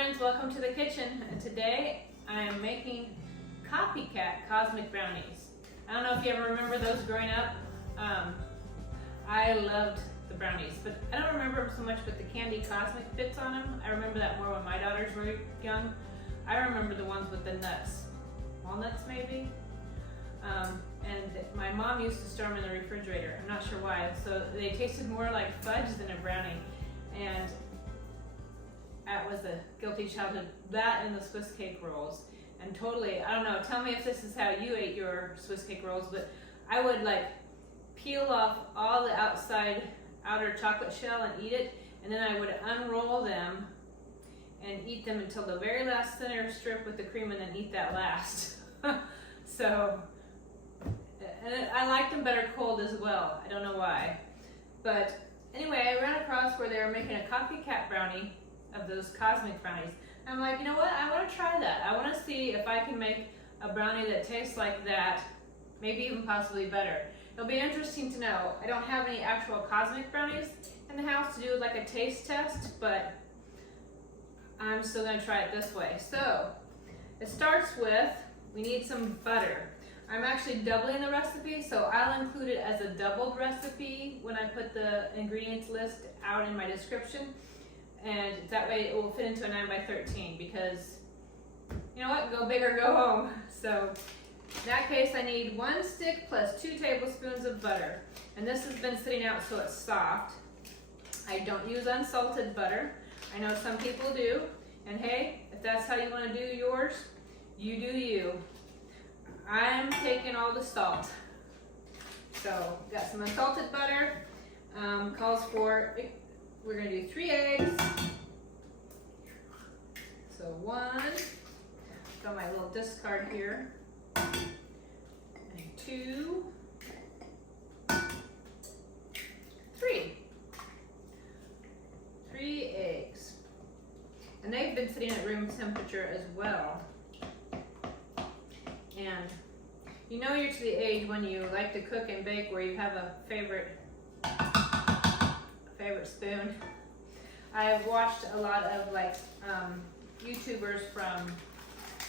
friends, welcome to the kitchen. And today I am making Copycat cosmic brownies. I don't know if you ever remember those growing up. I loved the brownies, but I don't remember them so much with the candy cosmic bits on them. I remember that more when my daughters were young. I remember the ones with the nuts, walnuts maybe. And my mom used to store them in the refrigerator. I'm not sure why. So they tasted more like fudge than a brownie. And that was a guilty childhood. That and the Swiss cake rolls. And totally, I don't know, tell me if this is how you ate your Swiss cake rolls, but I would like peel off all the outer chocolate shell and eat it. And then I would unroll them and eat them until the very last center strip with the cream and then eat that last. So, and I liked them better cold as well. I don't know why. But anyway, I ran across where they were making a copycat brownie of those cosmic brownies. I'm like, you know what? I want to try that. I want to see if I can make a brownie that tastes like that, maybe even possibly better. It'll be interesting to know. I don't have any actual cosmic brownies in the house to do like a taste test, but I'm still going to try it this way. So it starts with, we need some butter. I'm actually doubling the recipe, so I'll include it as a doubled recipe when I put the ingredients list out in my description. And that way it will fit into a 9x13 because, you know what, go big or go home. So in that case, I need 1 stick plus 2 tablespoons of butter. And this has been sitting out so it's soft. I don't use unsalted butter. I know some people do. And hey, if that's how you want to do yours, you do you. I'm taking all the salt. So got some unsalted butter. Calls for, we're going to do 3 eggs. So 1, got my little discard here. And 2, 3. 3 eggs. And they've been sitting at room temperature as well. And you know you're to the age when you like to cook and bake where you have a favorite spoon. I've watched a lot of like YouTubers from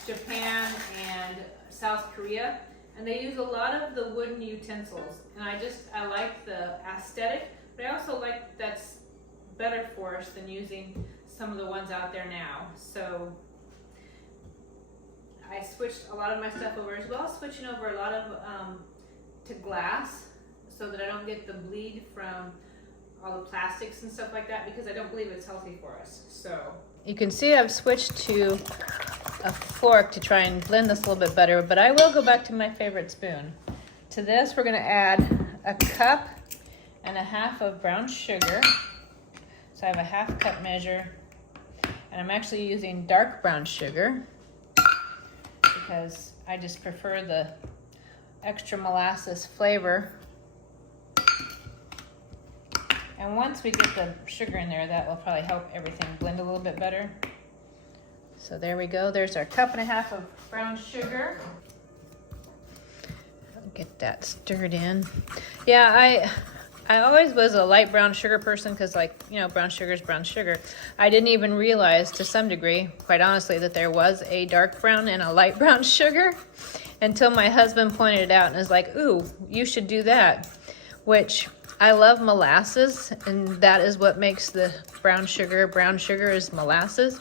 Japan and South Korea, and they use a lot of the wooden utensils. And I like the aesthetic, but I also like that's better for us than using some of the ones out there now. So I switched a lot of my stuff over as well, switching over a lot of to glass so that I don't get the bleed from all the plastics and stuff like that, because I don't believe it's healthy for us. So you can see I've switched to a fork to try and blend this a little bit better, but I will go back to my favorite spoon. To this, we're going to add 1.5 cups of brown sugar. So I have a 1/2 cup measure, and I'm actually using dark brown sugar because I just prefer the extra molasses flavor. And once we get the sugar in there, that will probably help everything blend a little bit better. So there we go. There's our 1.5 cups of brown sugar. Get that stirred in. Yeah, I always was a light brown sugar person because, like, you know, brown sugar is brown sugar. I didn't even realize, to some degree, quite honestly, that there was a dark brown and a light brown sugar until my husband pointed it out and was like, ooh, you should do that. Which, I love molasses, and that is what makes the brown sugar is molasses.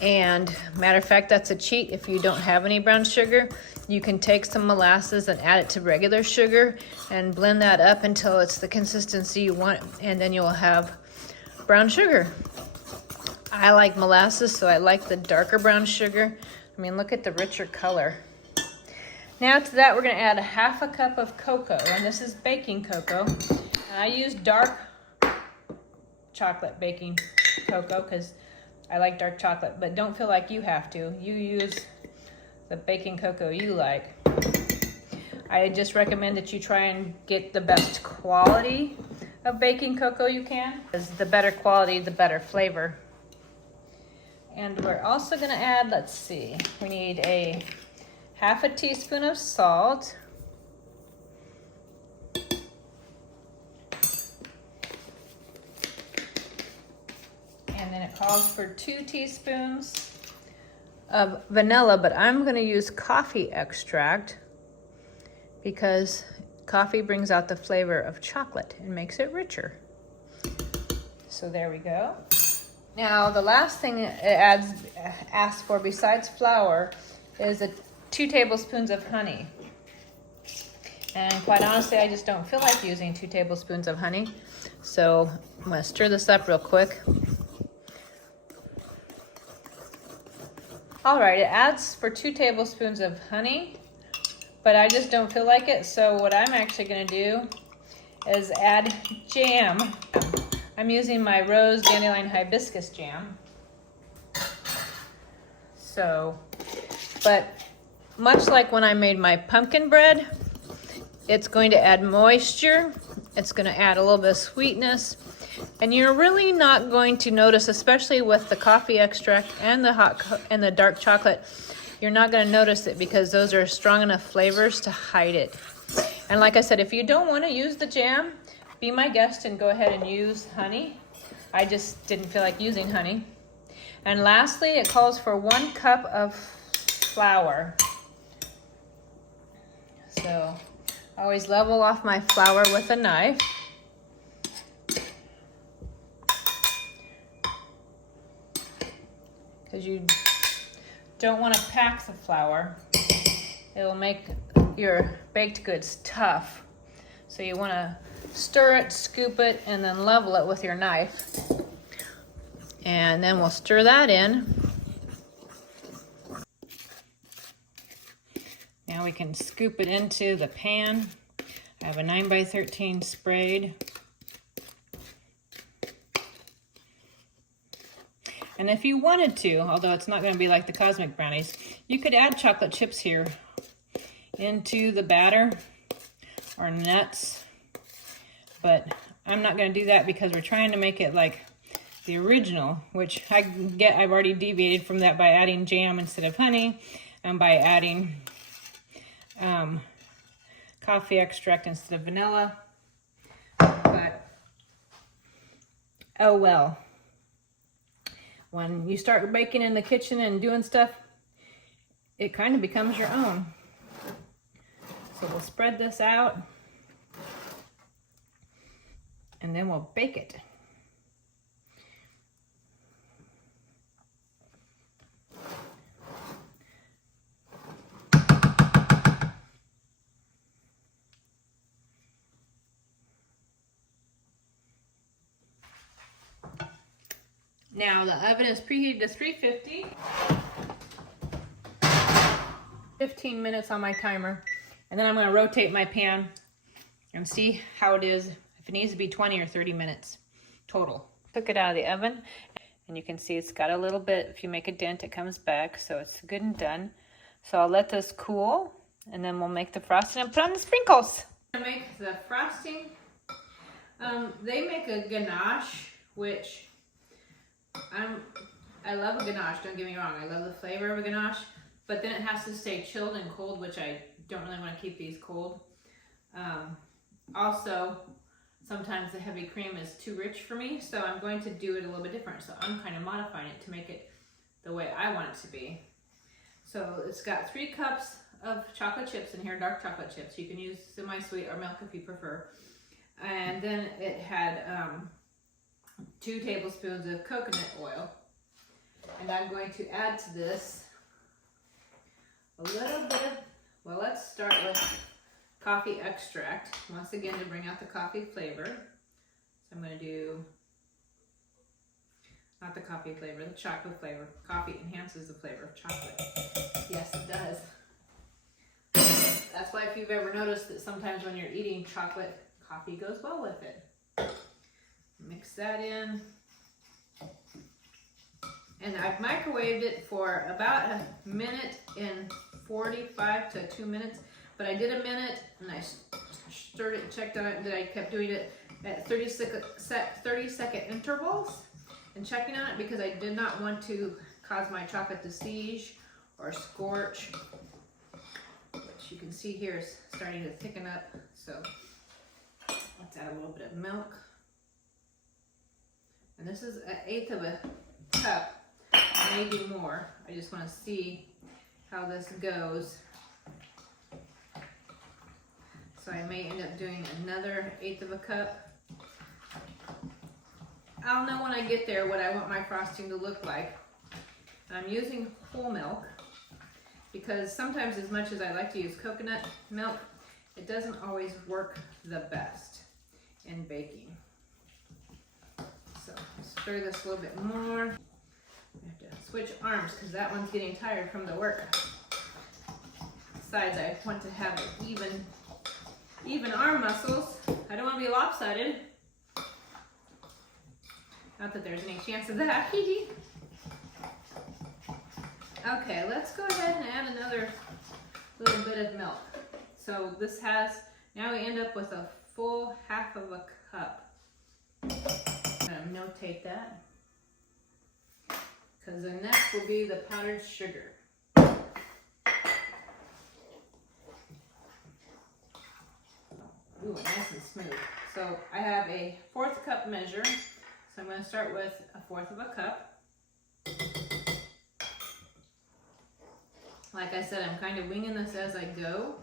And matter of fact, that's a cheat. If you don't have any brown sugar, you can take some molasses and add it to regular sugar and blend that up until it's the consistency you want, and then you'll have brown sugar. I like molasses, so I like the darker brown sugar. I mean, look at the richer color. Now to that, we're going to add 1/2 cup of cocoa, and this is baking cocoa. And I use dark chocolate baking cocoa because I like dark chocolate, but don't feel like you have to. You use the baking cocoa you like. I just recommend that you try and get the best quality of baking cocoa you can, because the better quality, the better flavor. And we're also going to add, let's see, we need a 1/2 teaspoon of salt. And then it calls for 2 teaspoons of vanilla, but I'm gonna use coffee extract because coffee brings out the flavor of chocolate and makes it richer. So there we go. Now the last thing it asks for besides flour is 2 tablespoons of honey. And quite honestly, I just don't feel like using 2 tablespoons of honey. So I'm gonna stir this up real quick. All right, it adds for 2 tablespoons of honey, but I just don't feel like it. So what I'm actually gonna do is add jam. I'm using my rose dandelion hibiscus jam. So, but much like when I made my pumpkin bread, it's going to add moisture. It's going to add a little bit of sweetness. And you're really not going to notice, especially with the coffee extract and the dark chocolate, you're not going to notice it because those are strong enough flavors to hide it. And like I said, if you don't want to use the jam, be my guest and go ahead and use honey. I just didn't feel like using honey. And lastly, it calls for 1 cup of flour. So I always level off my flour with a knife. Because you don't want to pack the flour. It will make your baked goods tough. So you want to stir it, scoop it, and then level it with your knife. And then we'll stir that in. Now we can scoop it into the pan. I have a 9x13 sprayed. And if you wanted to, although it's not going to be like the Cosmic Brownies, you could add chocolate chips here into the batter or nuts. But I'm not going to do that because we're trying to make it like the original, which I've already deviated from that by adding jam instead of honey and by adding coffee extract instead of vanilla. But oh well. When you start baking in the kitchen and doing stuff, it kind of becomes your own. So we'll spread this out and then we'll bake it. Now the oven is preheated to 350. 15 minutes on my timer. And then I'm going to rotate my pan and see how it is, if it needs to be 20 or 30 minutes total. Took it out of the oven and you can see it's got a little bit, if you make a dent it comes back, so it's good and done. So I'll let this cool and then we'll make the frosting and put on the sprinkles. I'm going to make the frosting. They make a ganache, which I love a ganache, don't get me wrong. I love the flavor of a ganache, but then it has to stay chilled and cold, which I don't really want to keep these cold. Also, sometimes the heavy cream is too rich for me, so I'm going to do it a little bit different. So I'm kind of modifying it to make it the way I want it to be. So it's got 3 cups of chocolate chips in here, dark chocolate chips. You can use semi-sweet or milk if you prefer. And then it had 2 tablespoons of coconut oil. And I'm going to add to this a little bit of, well, let's start with coffee extract, once again to bring out the coffee flavor. So I'm going to do, not the coffee flavor, the chocolate flavor. Coffee enhances the flavor of chocolate. Yes, it does. That's why if you've ever noticed that sometimes when you're eating chocolate, coffee goes well with it. Mix that in. And I've microwaved it for about a minute and 45 to 2 minutes. But I did a minute and I stirred it and checked on it that I kept doing it at 30-second intervals and checking on it because I did not want to cause my chocolate to siege or scorch, which you can see here is starting to thicken up. So let's add a little bit of milk. And this is 1/8 of a cup, maybe more. I just want to see how this goes. So I may end up doing another 1/8 of a cup. I'll know when I get there what I want my frosting to look like. And I'm using whole milk because sometimes, as much as I like to use coconut milk, it doesn't always work the best in baking. So stir this a little bit more. I have to switch arms because that one's getting tired from the work. Besides, I want to have even arm muscles. I don't want to be lopsided. Not that there's any chance of that. Okay, let's go ahead and add another little bit of milk. So this has, now we end up with a full 1/2 of a cup. I'm going to notate that, because the next will be the powdered sugar. Ooh, nice and smooth. So I have a 1/4 cup measure. So I'm going to start with a 1/4 of a cup. Like I said, I'm kind of winging this as I go,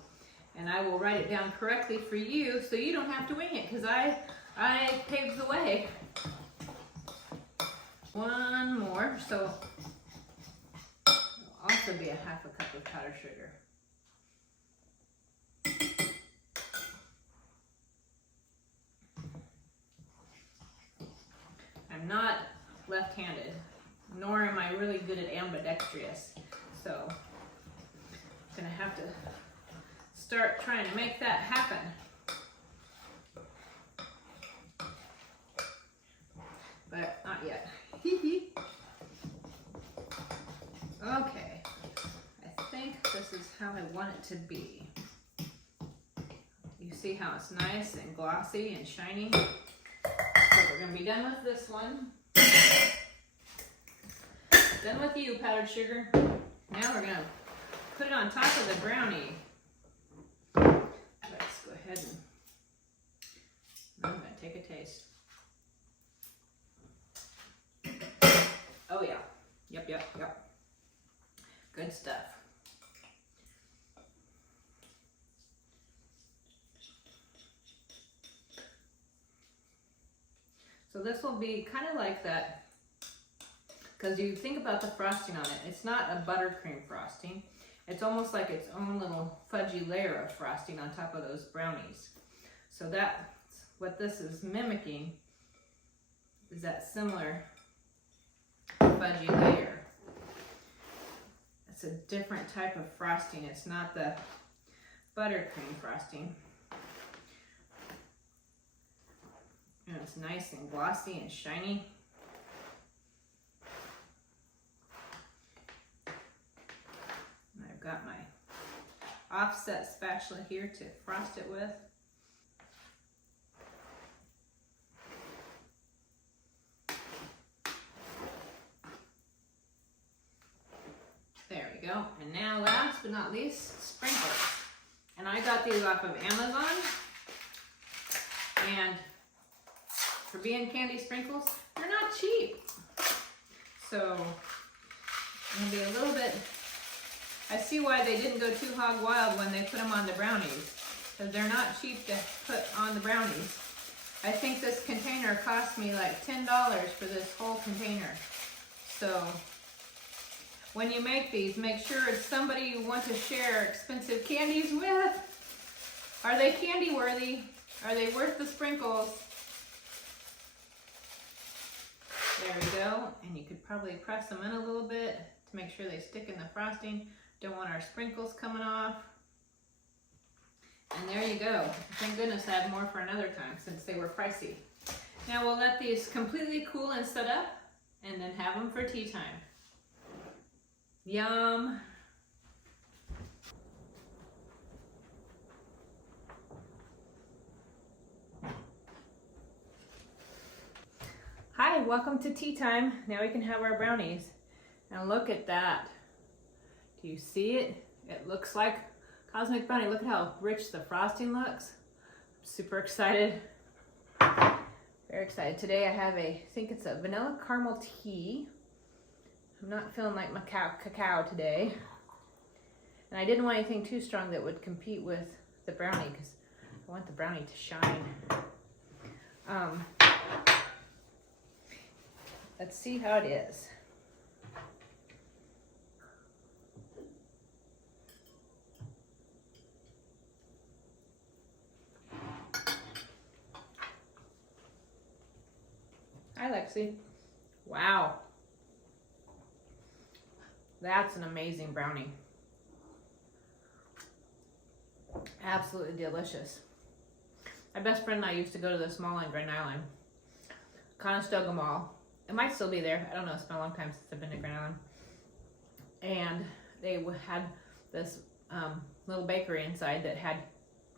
and I will write it down correctly for you so you don't have to wing it, because I paved the way. One more, so it'll also be a 1/2 a cup of powdered sugar. I'm not left-handed, nor am I really good at ambidextrous, so I'm gonna have to start trying to make that happen. But not yet. Okay, I think this is how I want it to be. You see how it's nice and glossy and shiny? So we're going to be done with this one. Done with you, powdered sugar. Now we're going to put it on top of the brownie. Let's go ahead and I'm going to take a taste. Oh yeah. Yep. Good stuff. So this will be kind of like that, because you think about the frosting on it. It's not a buttercream frosting. It's almost like its own little fudgy layer of frosting on top of those brownies. So that's what this is mimicking, is that similar fudgy layer. It's a different type of frosting. It's not the buttercream frosting. And it's nice and glossy and shiny. And I've got my offset spatula here to frost it with. There we go. And now last but not least, sprinkles. And I got these off of Amazon. And for being candy sprinkles, they're not cheap. So I'm gonna be a little bit, I see why they didn't go too hog wild when they put them on the brownies, because they're not cheap to put on the brownies. I think this container cost me like $10 for this whole container. So when you make these, make sure it's somebody you want to share expensive candies with. Are they candy worthy? Are they worth the sprinkles? There we go. And you could probably press them in a little bit to make sure they stick in the frosting. Don't want our sprinkles coming off. And there you go. Thank goodness I have more for another time since they were pricey. Now we'll let these completely cool and set up and then have them for tea time. Yum. Hi, welcome to tea time. Now we can have our brownies. And look at that. Do you see it? It looks like Cosmic Brownie. Look at how rich the frosting looks. I'm super excited. Very excited. Today I have I think it's a vanilla caramel tea I'm not feeling like my cacao today. And I didn't want anything too strong that would compete with the brownie because I want the brownie to shine. Let's see how it is. Hi, Lexi. Wow. That's an amazing brownie. Absolutely delicious. My best friend and I used to go to this mall in Grand Island, Conestoga Mall. It might still be there. I don't know. It's been a long time since I've been to Grand Island. And they had this little bakery inside that had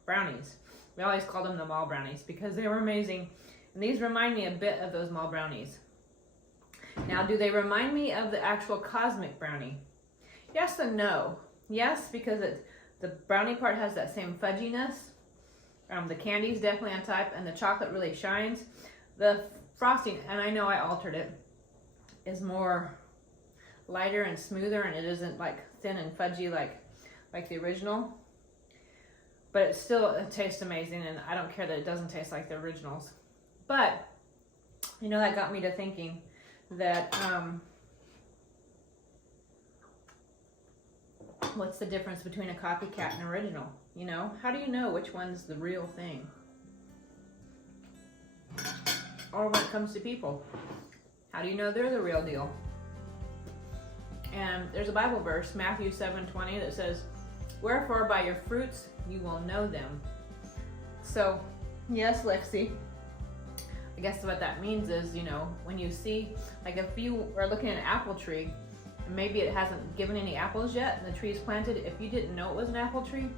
brownies. We always called them the mall brownies because they were amazing. And these remind me a bit of those mall brownies. Now, do they remind me of the actual cosmic brownie? Yes and no. Yes, because the brownie part has that same fudginess. The candy's definitely on top, and the chocolate really shines. The frosting, and I know I altered it, is more lighter and smoother, and it isn't like thin and fudgy like the original. But it tastes amazing, and I don't care that it doesn't taste like the originals. But, you know, that got me to thinking that, what's the difference between a copycat and original? You know, how do you know which one's the real thing? Or when it comes to people, how do you know they're the real deal? And there's a Bible verse, Matthew 7:20, that says, "Wherefore by your fruits you will know them." So, yes, Lexi, I guess what that means is, you know, when you see, like if you are looking at an apple tree, and maybe it hasn't given any apples yet, and the tree's planted, if you didn't know it was an apple tree,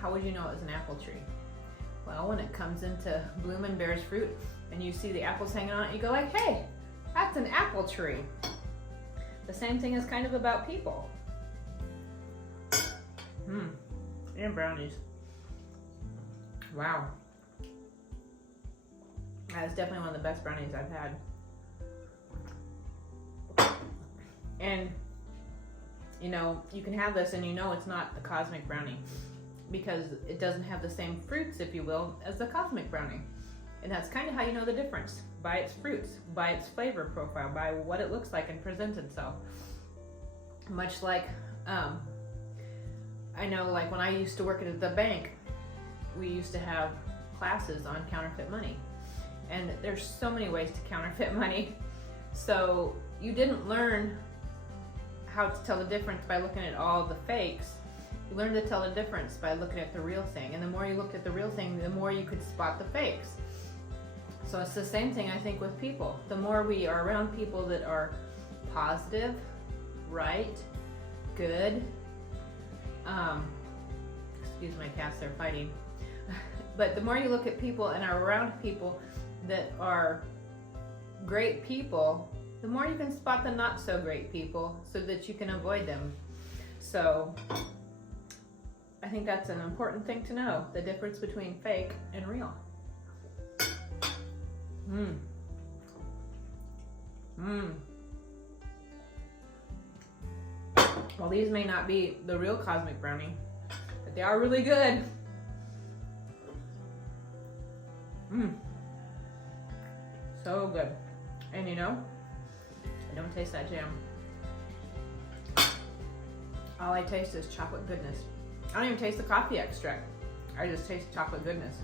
how would you know it was an apple tree? Well, when it comes into bloom and bears fruit, and you see the apples hanging on it, you go like, hey, that's an apple tree. The same thing is kind of about people. And brownies. Wow. That is definitely one of the best brownies I've had. And, you know, you can have this and you know it's not a cosmic brownie because it doesn't have the same fruits, if you will, as the cosmic brownie. And that's kind of how you know the difference, by its fruits, by its flavor profile, by what it looks like and presents itself. Much like, I know like when I used to work at the bank, we used to have classes on counterfeit money. And there's so many ways to counterfeit money. So you didn't learn how to tell the difference by looking at all the fakes. You learned to tell the difference by looking at the real thing. And the more you looked at the real thing, the more you could spot the fakes. So it's the same thing, I think, with people. The more we are around people that are positive, right, good, excuse my cats, they're fighting. But the more you look at people and are around people that are great people, the more you can spot the not so great people so that you can avoid them. So I think that's an important thing to know, the difference between fake and real. Well, these may not be the real cosmic brownie, but they are really good. So good. And you know, I don't taste that jam. All I taste is chocolate goodness. I don't even taste the coffee extract. I just taste chocolate goodness.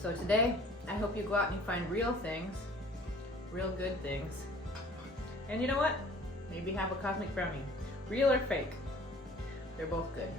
So today, I hope you go out and you find real things, real good things. And you know what? Maybe have a cosmic brownie. Real or fake, they're both good.